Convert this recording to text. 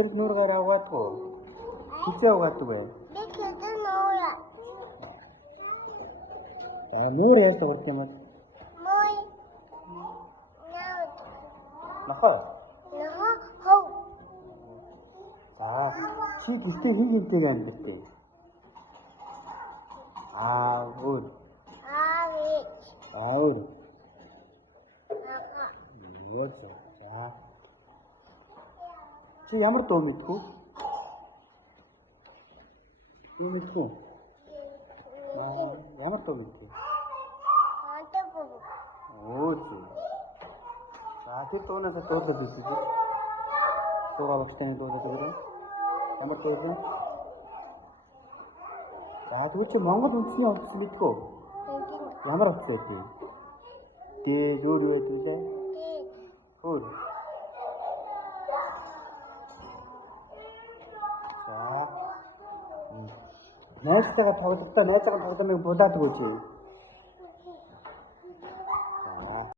Эсрэг нуургаар аваадгүй. Хизээ аваадаг бай. Би хэдэн нууя. Нуур яалтаа урд юм аа. Мой. Наад. Нахаа. Наа хов. Чи гэртээ хин гинтэй юм гэртээ. Өөр. Өөр. Өөр. Чи ямар дуу мэдгүй? Мэдгүй. Ямар дуу мэдгүй? Чи. Тэр дуунаас дуулаад үзсэн чи. Дуугаалтай дуулаад байгаа. Ямар дуу вэ? Тэгвэл чи Монгол үндэсний онцлог мэдгүй. Ямар онцлог вэ? Зөөр байдаг лээ. Өөр. Найзтайгаа тоглохдоо найзаагаа тоглоомыг булаадаг үү чи?